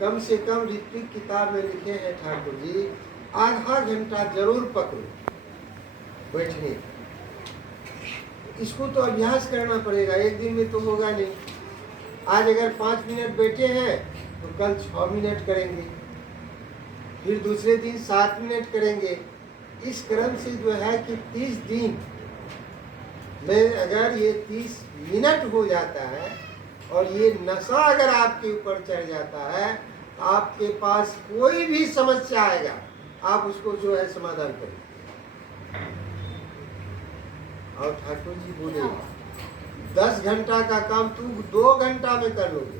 कम से कम ऋत्विक किताब में लिखे हैं ठाकुर जी, आधा घंटा जरूर पकड़ो बैठने। इसको तो अभ्यास करना पड़ेगा, एक दिन में तो होगा नहीं। आज अगर 5 मिनट बैठे हैं तो कल 6 मिनट करेंगे, फिर दूसरे दिन 7 मिनट करेंगे। इस क्रम से जो है कि 30 दिन में अगर ये 30 मिनट हो जाता है और ये नशा अगर आपके ऊपर चढ़ जाता है, आपके पास कोई भी समस्या आएगा आप उसको जो है समाधान करें। और ठाकुर जी बोले 10 घंटा का काम तुम 2 घंटा में कर लोगे।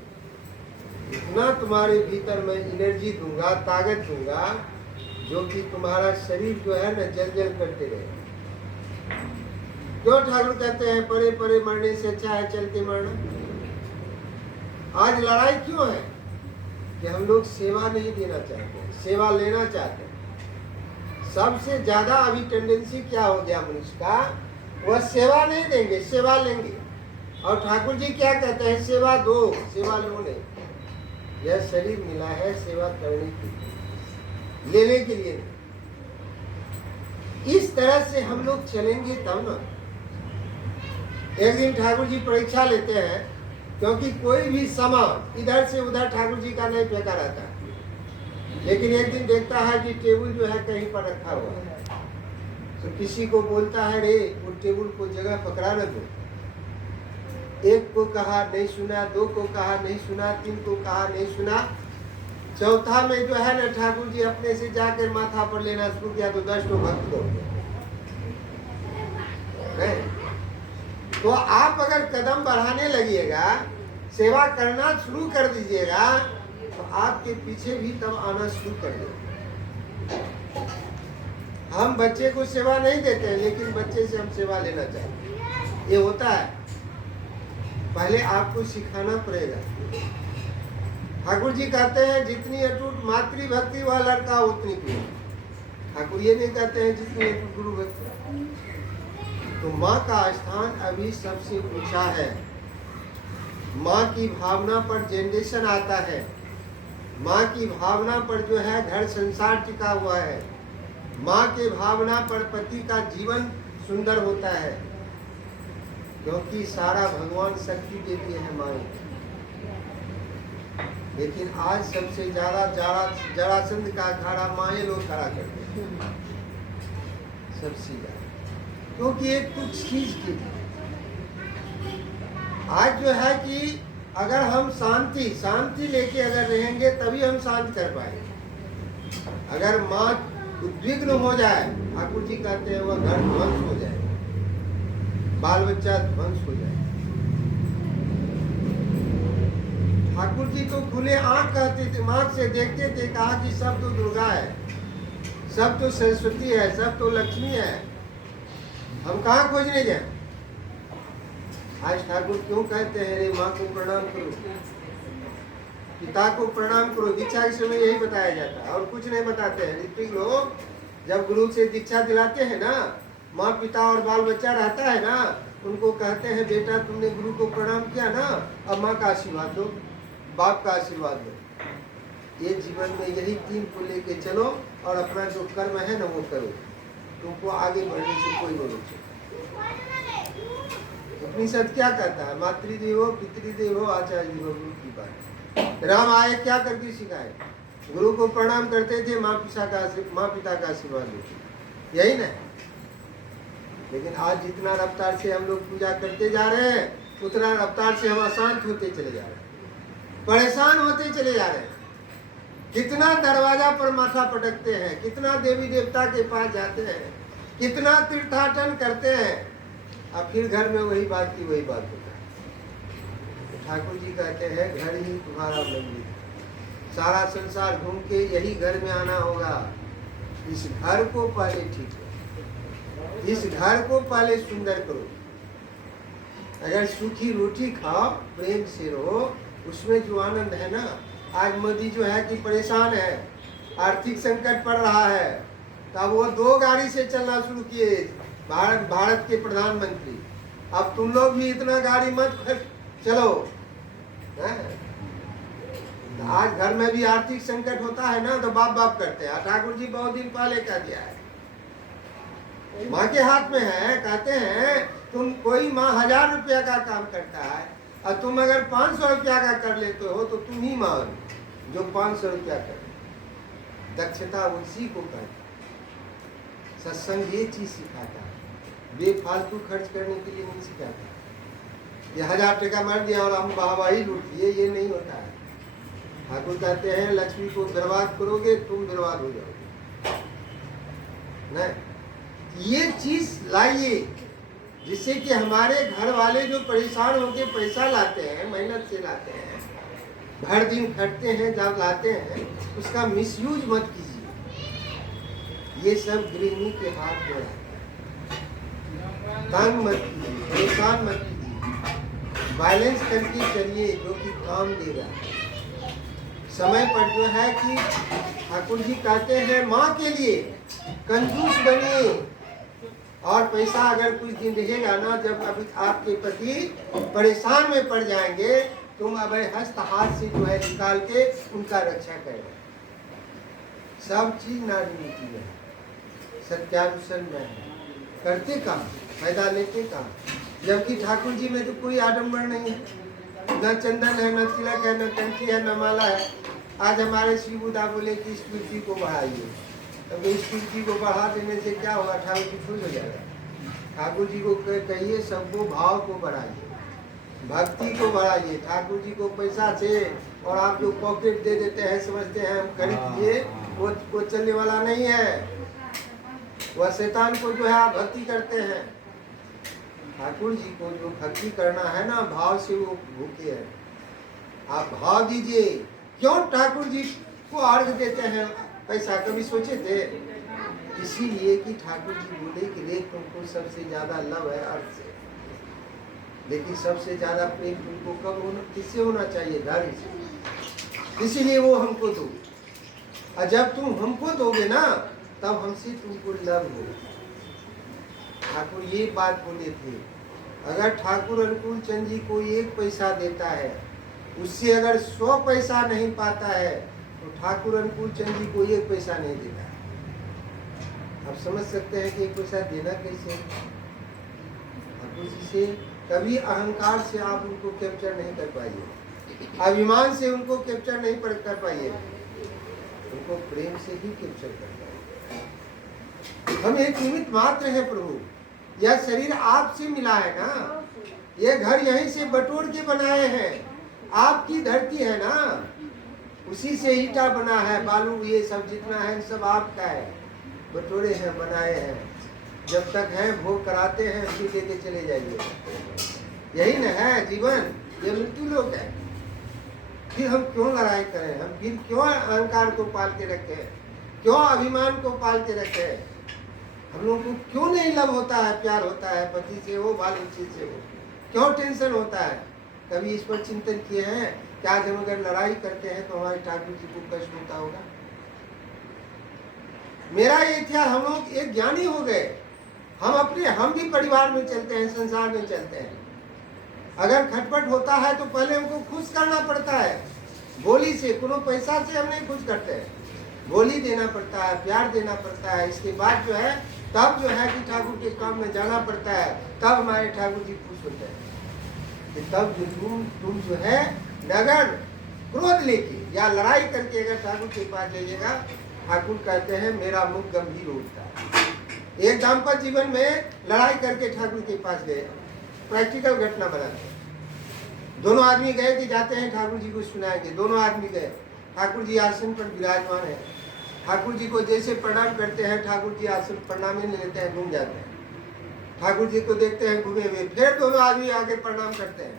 इतना तुम्हारे भीतर मैं एनर्जी दूंगा, ताकत दूंगा, जो कि तुम्हारा शरीर जो है ना जल जल करते रहेगा। क्यों ठाकुर कहते हैं परे परे मरने से अच्छा है चल के मरना। आज लड़ाई क्यों है कि हम लोग सेवा नहीं देना चाहते हैं, सेवा लेना चाहते हैं। सबसे ज्यादा अभी टेंडेंसी क्या हो गया मनुष्य का, वह सेवा नहीं देंगे, सेवा लेंगे। और ठाकुर जी क्या कहते हैं, सेवा दो, सेवा लो नहीं। यह शरीर मिला है सेवा करने के लिए, लेने के लिए नहीं। इस तरह से हम लोग चलेंगे तब ना। एक दिन ठाकुर जी परीक्षा लेते हैं, क्योंकि कोई भी सामान इधर से उधर ठाकुर जी का नहीं फेंका रहता है। लेकिन एक दिन देखता है कि टेबल जो है कहीं पर रखा हुआ है, तो किसी को बोलता है रे वो टेबल को जगह पकड़ा न दो। एक को कहा नहीं सुना, 2 को कहा नहीं सुना, 3 को कहा नहीं सुना, चौथा में जो है ना ठाकुर जी अपने से जाकर माथा पर लेना शुरू किया तो 10 को भक्त दो। तो आप अगर कदम बढ़ाने लगिएगा, सेवा करना शुरू कर दीजिएगा, तो आपके पीछे भी तब आना शुरू कर देगा। हम बच्चे को सेवा नहीं देते हैं, लेकिन बच्चे से हम सेवा लेना चाहते। ये होता है, पहले आपको सिखाना पड़ेगा। ठाकुर जी कहते हैं जितनी अटूट मातृभक्ति वह लड़का उतनी प्रिय। ठाकुर ये नहीं कहते हैं जितनी अटूट गुरु भक्ति। तो माँ का स्थान अभी सबसे ऊंचा है। माँ की भावना पर जनरेशन आता है, माँ की भावना पर जो है घर संसार टिका हुआ है, माँ के भावना पर पति का जीवन सुंदर होता है, क्योंकि सारा भगवान शक्ति देती है माँ। लेकिन आज सबसे ज्यादा जरासंध का अखाड़ा माए लोग खड़ा करते हैं सबसे ज्यादा, क्योंकि एक कुछ चीज की आज जो है कि अगर हम शांति लेके अगर रहेंगे तभी हम शांत कर पाएंगे। अगर माँ उद्विग्न हो जाए, ठाकुर जी कहते हैं वह घर ध्वंस हो जाए, बाल बच्चा ध्वंस हो जाए। ठाकुर जी तो खुले आंख कहते थे, आंख से देखते थे, कहा कि सब तो दुर्गा है, सब तो सरस्वती है, सब तो लक्ष्मी है, हम कहाँ खोजने जाए। आज ठाकुर क्यों कहते हैं रे माँ को प्रणाम करो, पिता को प्रणाम करो। दीक्षा के समय यही बताया जाता है और कुछ नहीं बताते हैं। ऋत्विक लोग जब गुरु से दीक्षा दिलाते हैं ना, माँ पिता और बाल बच्चा रहता है ना, उनको कहते हैं बेटा तुमने गुरु को प्रणाम किया ना, अब माँ का आशीर्वाद दो, बाप का आशीर्वाद दो। ये जीवन में यही 3 को लेके चलो और अपना जो कर्म है ना वो करो, तुमको आगे बढ़ने से कोई नहीं रोके। उपनिषद क्या कहता है, मातृदेवो पितृदेवो आचार्य देवो, गुरु की बात। राम आए क्या करके सिखाए, गुरु को प्रणाम करते थे, माँ पिता का आशीर्वाद लेते, यही ना। लेकिन आज जितना रफ्तार से हम लोग पूजा करते जा रहे हैं, उतना रफ्तार से हम अशांत होते चले जा रहे हैं, परेशान होते चले जा रहे हैं। कितना दरवाजा पर माथा पटकते हैं, कितना देवी देवता के पास जाते हैं, कितना तीर्थाटन करते हैं, अब फिर घर में वही बात की वही बात होता है। तो ठाकुर जी कहते हैं घर ही तुम्हारा मंदिर, सारा संसार घूम के यही घर में आना होगा। इस घर को पहले ठीक करो, इस घर को पहले सुंदर करो। अगर सूखी रोटी खाओ, प्रेम से रहो, उसमें जो आनंद है ना। आज मोदी जो है कि परेशान है, आर्थिक संकट पड़ रहा है, तब वो 2 गाड़ी से चलना शुरू किए, भारत के प्रधानमंत्री। अब तुम लोग भी इतना गाड़ी मत चलो, तो आज घर में भी आर्थिक संकट होता है ना, तो बाप बाप करते हैं। ठाकुर जी बहुत दिन पहले कह दिया है, माँ के हाथ में है। कहते हैं तुम, कोई माँ 1000 रुपया का काम करता है और तुम अगर 500 रुपया का कर लेते हो तो तुम ही माँ जो 500 रुपया कर। दक्षता उसी को करता। सत्संग ये चीज सिखाता है, बेफालतू खर्च करने के लिए नहीं सिखाता। ये 1000 टका मार दिया और हम वाहवाही लूट लिए, ये नहीं होता है। ठाकुर कहते हैं लक्ष्मी को बर्बाद करोगे तुम बर्बाद हो जाओगे। नहीं, ये चीज लाइए जिससे कि हमारे घर वाले जो परेशान होकर पैसा लाते हैं, मेहनत से लाते हैं, भर दिन खटते हैं, जब लाते हैं उसका मिसयूज मत कीजिए। ये सब गृहिणी के हाथ में रहता है। तंग मत कीजिए, परेशान मत कीजिए, बैलेंस करके चलिए जो कि काम देगा। समय पर जो है कि ठाकुर जी कहते हैं माँ के लिए कंजूस बनिए, और पैसा अगर कुछ दिन रहेगा ना, जब अभी आपके पति परेशान में पड़ जाएंगे, तुम अब हस्त हाथ से जो है निकाल के उनका रक्षा करें। सब चीज नारी नीति में है, सत्यानुसन में है, करते काम, फायदा लेते काम। जबकि ठाकुर जी में तो कोई आडम्बर नहीं है, न चंदन है, न तिलक है, न कंठी है, न माला है। आज हमारे शिवुदा बोले कि स्फूर्ति को बढ़ाइए, तब स्फूर्ति को बढ़ा देने से क्या होगा? ठाकुर जी खुश हो जाएगा। ठाकुर जी को कहिए सबको भाव को बढ़ाइए, भक्ति को बढ़ाइए। ठाकुर जी को पैसा से और आप जो पॉकेट दे देते हैं, समझते हैं हम खरीद लिए, वो चलने वाला नहीं है। वह शैतान को जो है आप भक्ति करते हैं। ठाकुर जी को जो भक्ति करना है ना, भाव से वो भूखे हैं। आप भाव दीजिए। क्यों ठाकुर जी को अर्घ देते हैं पैसा? कभी सोचे थे? इसीलिए कि ठाकुर जी बोले कि देख तुमको सबसे ज्यादा लव है अर्थ से, लेकिन सबसे ज्यादा प्रेम तुमको कब होना, किससे होना चाहिए? धर्म से। इसीलिए वो हमको दो, और जब तुम हमको दोगे ना, तब हमसे तुमको लव हो। ठाकुर ये बात बोले थे। अगर ठाकुर अनुकूल चंद जी को 1 पैसा देता है, उससे अगर 100 पैसा नहीं पाता है, तो ठाकुर अनुकूल चंद जी को 1 पैसा नहीं देता। आप समझ सकते हैं कि 1 पैसा देना कैसे। ठाकुर जी से कभी अहंकार से आप उनको कैप्चर नहीं कर पाइए, अभिमान से उनको कैप्चर नहीं कर पाइए, उनको प्रेम से ही कैप्चर कर पाइए। हम एक निमित्त मात्र है प्रभु। यह शरीर आपसे मिला है ना, ये घर यहीं से बटोर के बनाए हैं, आपकी धरती है ना, उसी से ईटा बना है, बालू ये सब जितना है सब आपका है, बटोरे हैं, बनाए हैं। जब तक है भोग कराते हैं, फिर लेके चले जाइए। यही न है जीवन, ये मृत्यु लोक है। फिर हम क्यों लड़ाई करें? हम फिर क्यों अहंकार को पाल के रखे हैं? क्यों अभिमान को पाल के रखे हैं? हम लोगों को क्यों नहीं लव होता है, प्यार होता है पति से हो, बाल बच्चे से हो? क्यों टेंशन होता है? कभी इस पर चिंतन किए हैं कि आज हम अगर लड़ाई करते हैं तो हमारे ठाकुर जी को कष्ट होता होगा? मेरा ये था, हम लोग एक ज्ञानी हो गए। हम भी परिवार में चलते हैं, संसार में चलते हैं। अगर खटपट होता है तो पहले हमको खुश करना पड़ता है बोली से, कोनो पैसा से हम नहीं खुश करते हैं। बोली देना पड़ता है, प्यार देना पड़ता है। इसके बाद जो है तब जो है कि ठाकुर के काम में जाना पड़ता है, तब हमारे ठाकुर जी खुश होते हैं। कि तब जो तुम जो है नगर क्रोध लेके या लड़ाई करके अगर ठाकुर के पास जाइएगा, ठाकुर कहते हैं मेरा मुख गंभीर होता है। एक दाम्पत्य जीवन में लड़ाई करके ठाकुर के पास गए, प्रैक्टिकल घटना बनाते। दोनों आदमी गए कि जाते हैं ठाकुर जी को सुनाएंगे। दोनों आदमी गए, ठाकुर जी आसन पर विराजमान है। ठाकुर जी को जैसे प्रणाम करते हैं, ठाकुर जी आसन प्रणाम ही नहीं लेते हैं, घूम जाते हैं। ठाकुर जी को देखते हैं घूमे हुए, फिर दोनों आदमी आगे प्रणाम करते हैं,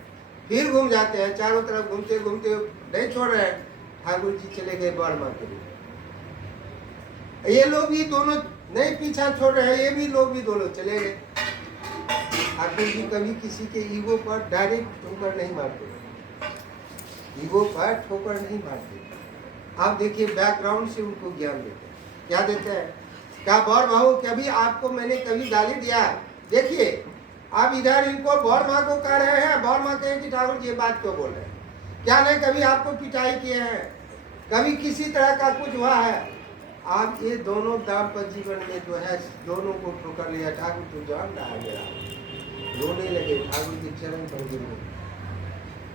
फिर घूम जाते हैं। चारों तरफ घूमते घूमते नहीं छोड़ रहे, ठाकुर जी चले गए बर्मा के लिए। ये लोग भी दोनों नहीं पीछा छोड़ रहे, ये भी लोग भी दोनों चले गए। ठाकुर जी कभी किसी के ईगो पर डायरेक्ट ठोकर नहीं मारते, ईगो पर ठोकर नहीं मारते। आप देखिए बैकग्राउंड से उनको ज्ञान देते हैं। क्या देते हैं? क्या बौर बहू कभी आपको मैंने कभी गाली दिया? देखिए आप इधर इनको बौर माँ को कह रहे हैं, बौर माँ कहें कि ठाकुर जी ये बात क्यों बोल रहे हैं? क्या नहीं कभी आपको पिटाई किए हैं? कभी किसी तरह का कुछ हुआ है, आप ये दोनों दाम्पत्य जीवन में जो है दोनों को ठोकर लिया, ठाकुर तू जान रहा है मेरा, रोने लगे, ठाकुर के चरण पर गिर गए।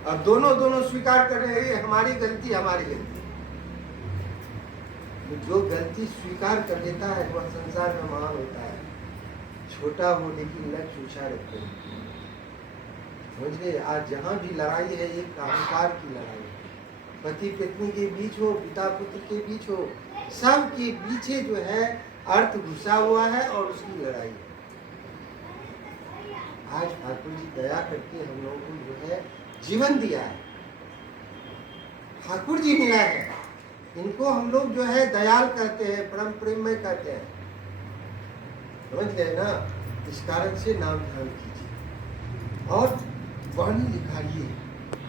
अब दोनों स्वीकार कर रहे हैं हमारी गलती, हमारी गलती। जो गलती स्वीकार कर लेता है वह संसार में महान होता है। छोटा हो लेकिन लक्ष्य ऊंचा रखते हैं। समझ गए? आज जहाँ भी लड़ाई है एक अहंकार की लड़ाई है। पति पत्नी के बीच हो, पिता पुत्र के बीच हो, सब के पीछे जो है अर्थ घुसा हुआ है और उसकी लड़ाई है। आज ठाकुर जी दया करके हम लोगों को जो है जीवन दिया है, ठाकुर जी मिला है। इनको हम लोग जो है दयाल कहते हैं, परम प्रेममय कहते हैं। समझ गए ना? इस कारण से नाम ध्यान कीजिए और वाणी निकालिए।